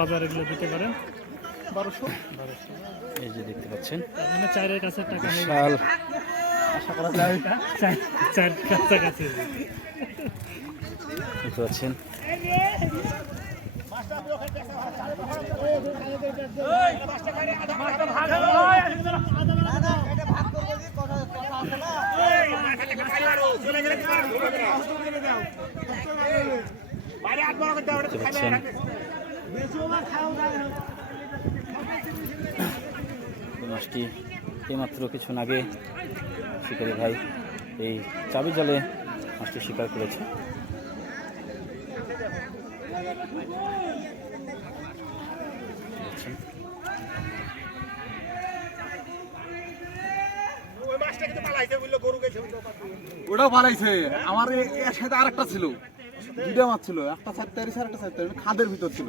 বাজারে এগুলো দিতে পারেন 1200। এই যে দেখতে পাচ্ছেন মানে 4-এর কাছে টাকা নেই, বিশাল আশা করা যায় 4 কাছাকাছি। দেখতে পাচ্ছেন মাছটি এইমাত্র কিছুক্ষণ আগে শিকারী ভাই এই চাবি জালে মাছটি শিকার করেছে। ওটাও পালাইছে আমার এর সাথে আরেকটা ছিল, দুইটা মাছ ছিল, একটা সাইড আরেকটা সাইড খাদের ভিতর ছিল।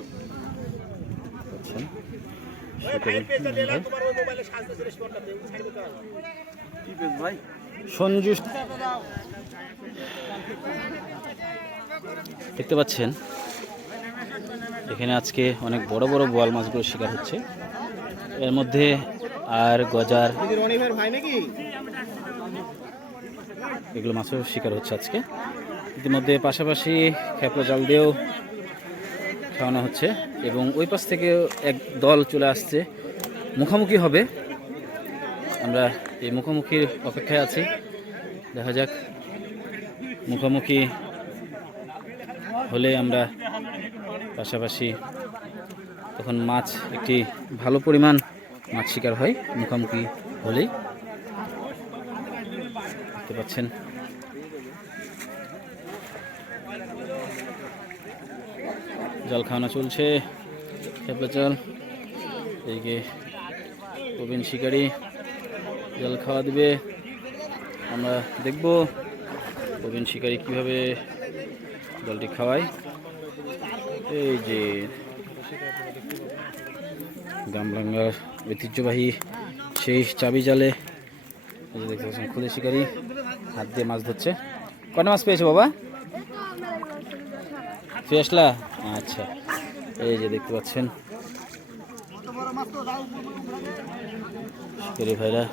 ভাই সঞ্জু দেখতে পাচ্ছেন এখানে আজকে অনেক বড় বড় বোয়াল মাছগুলো শিকার হচ্ছে, এর মধ্যে আর গজার এগুলো মাছও শিকার হচ্ছে আজকে। ইতিমধ্যে পাশাপাশি খেপলা জাল দিয়েও খাওয়ানো হচ্ছে এবং ওই পাশ থেকে এক দল চলে আসছে, মুখোমুখি হবে। আমরা এই মুখোমুখির অপেক্ষায় আছি, দেখা যাক মুখোমুখি হলে আমরা পাশাপাশি তখন মাছ একটি ভালো পরিমাণ মাছ শিকার হয় মুখোমুখি হলেই। দেখতে পাচ্ছেন জল খাওয়ানো চলছে, খেপলা জাল। এইদিকে প্রবীণ শিকারী জল খাওয়া দিবে, আমরা দেখব প্রবীণ শিকারী কিভাবে জলটি খাওয়ায়। এই যে গ্রামবাংলার ঐতিহ্যবাহী সেই চাবি জালে দেখতে পাচ্ছেন খুদে শিকারী হাত দিয়ে মাছ ধরছে। কটা মাছ পেয়েছো বাবা? ফেসলা, আচ্ছা। এই যে দেখতে পাচ্ছেন শিকারী ভাইরা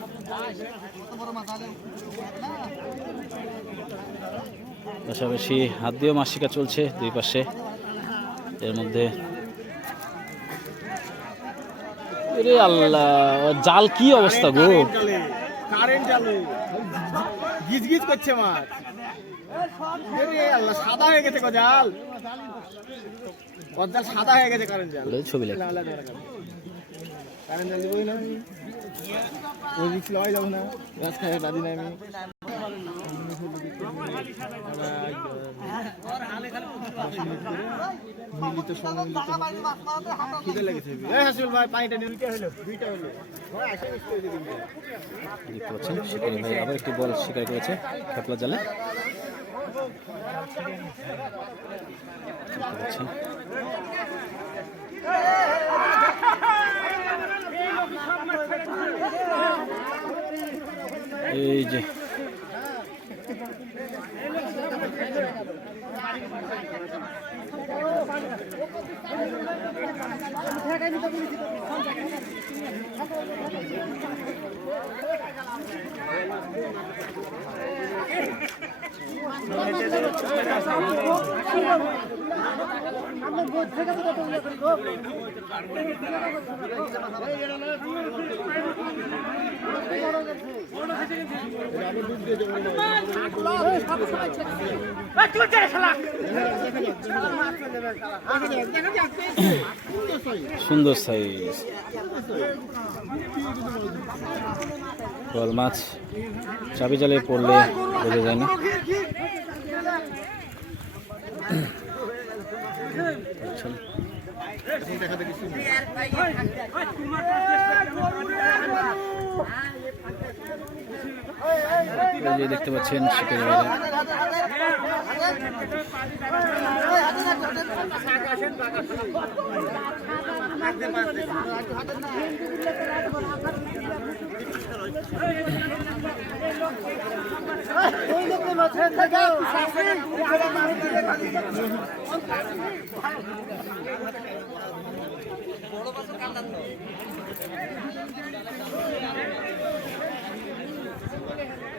পাশাপাশি হাত দিয়েও মাছ শিকার চলছে দুই পাশে। এর মধ্যে আল্লাহ জাল কি অবস্থা গো, কারেন্ট জালে গিজ গিজ করছে মাছ। আল্লাহ সাদা হয়ে গেছে জাল, জাল সাদা হয়ে গেছে। কারেন্ট জাল ছবি লাগে কারেন্ট জাল দিবই না, ওই রিক্স লওয়াই যাবো না, গাছ খাই রাজি না আমি। মিলিত সম্মিলিত খিদে লেগেছে ভাই, পানিটা দুইটা হলো। দেখতে পাচ্ছেন শিকারী ভাই আবার একটি বল শিকার করেছে খেপলা জালে। দেখতে পাচ্ছেন এই যে সুন্দর সাইজ বল মাছ চাবি জালে পড়লে বোঝা যায় না। দেখতে পাচ্ছেন শিকারী ভাইরা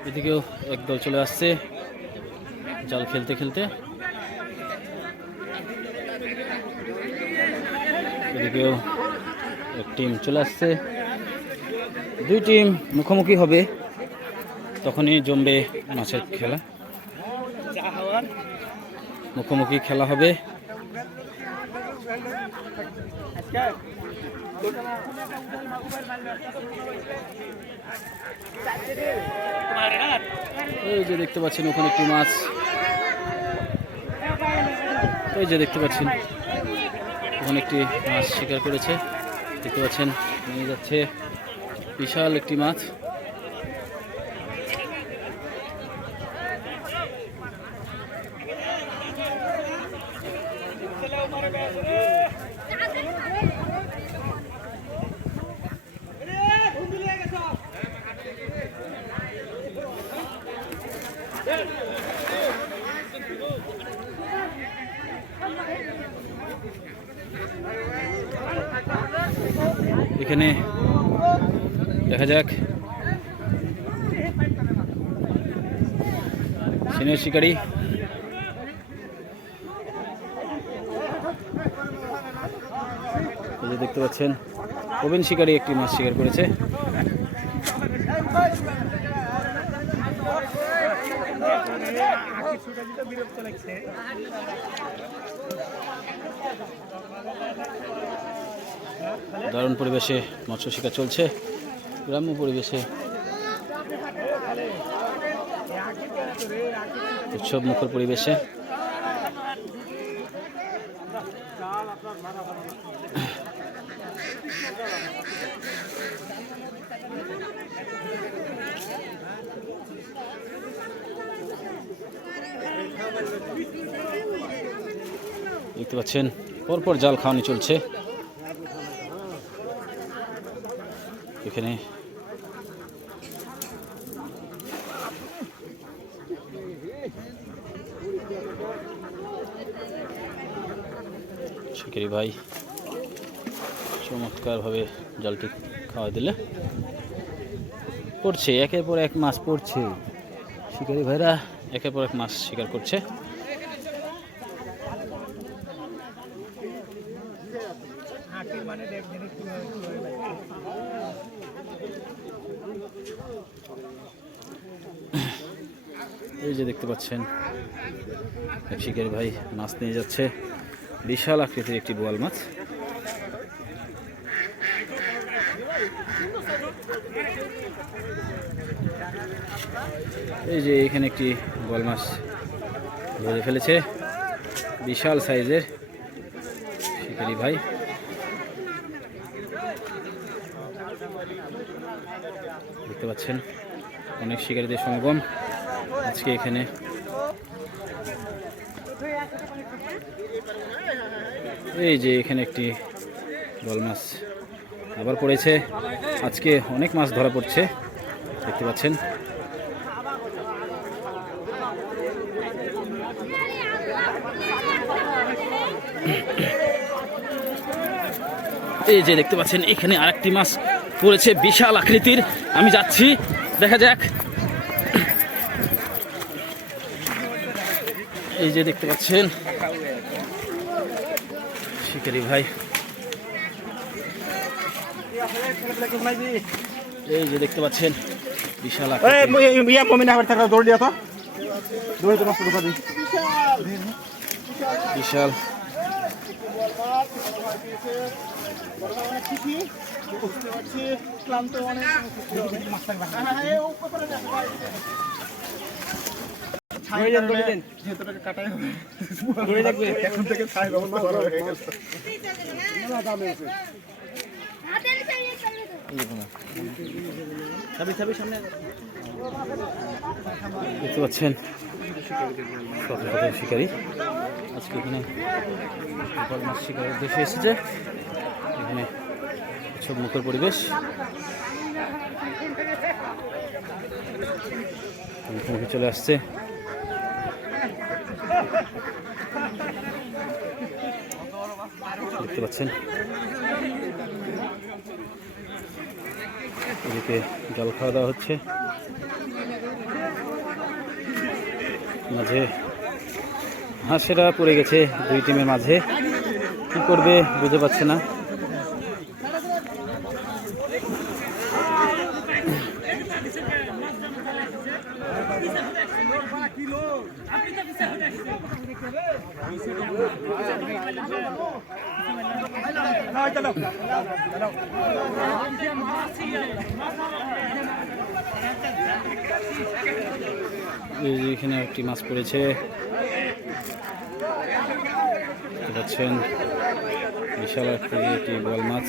এদিকেও একদল চলে আসছে জাল খেলতে খেলতে। এদিকেও এক টিম চলে আসছে। দুই টিম মুখোমুখি হবে, তখনই জমবে মাছের খেলা। মুখোমুখি খেলা হবে। এই যে দেখতে পাচ্ছেন ওখানে একটি মাছ, এই যে দেখতে পাচ্ছেন ওখানে একটি মাছ শিকার করেছে। দেখতে পাচ্ছেন নিয়ে যাচ্ছে বিশাল একটি মাছ। এখানে দেখা যাক সিনিয়র শিকারী দেখতে পাচ্ছেন প্রবীণ শিকারী একটি মাছ শিকার করেছে। দারুণ পরিবেশে মৎস্য শিকার চলছে, গ্রাম্য পরিবেশে উৎসব মুখর পরিবেশে। দেখতে পাচ্ছেন পরপর জাল খাওয়ানি চলছে এখানে। শিকারি ভাই চমৎকারভাবে জালটি খাওয়া দিলে পড়ছে, একের পর এক মাছ পড়ছে। শিকারি ভাইরা একের পর এক মাছ শিকার করছে। এই যে দেখতে পাচ্ছেন এক শিকারি ভাই মাছ নিয়ে যাচ্ছে, বিশাল আকৃতির একটি বোয়াল মাছ। এই যে এখানে একটি বোয়াল মাছ ধরে ফেলেছে, বিশাল সাইজের শিকারি ভাই। দেখতে পাচ্ছেন অনেক শিকারীদের সমাগম আজকে এখানে। এই যে এখানে একটি বোয়াল মাছ আবার পড়েছে। আজকে অনেক মাছ ধরা পড়ছে দেখতে পাচ্ছেন। এই যে দেখতে পাচ্ছেন এখানে আরেকটি মাছ পড়েছে বিশাল আকৃতির। আমি যাচ্ছি, দেখা যাক। এই যে দেখতে পাচ্ছেন শিকারি ভাই, এই যে দেখতে পাচ্ছেন বিশাল বিশাল এখন থেকে ছাই ব্যবস্থা করা হয়ে গেছে। দেখতে পাচ্ছেন শিকারী আজকে এখানে মাছ শিকারের দেশে এসেছে। এখানে উৎসব মুখর পরিবেশ, মুখোমুখি চলে আসছে। দেখতে পাচ্ছেন এদিকে জল খাওয়া দাওয়া হচ্ছে। মাঝে হাঁসেরা পড়ে গেছে দুই টিমের মাঝে, কি করবে বুঝতে পারছে না। এই যে এখানে একটি মাছ পড়েছে, দেখতে পাচ্ছেন বিশাল একটি বল মাছ।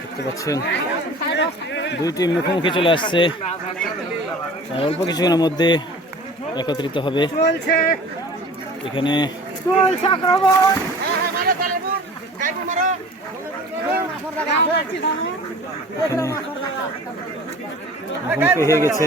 দেখতে পাচ্ছেন দুই টিম মুখোমুখি চলে আসছে, আর অল্প কিছুক্ষণের মধ্যে একত্রিত হবে। এখানে মুখোমুখি হয়ে গেছে।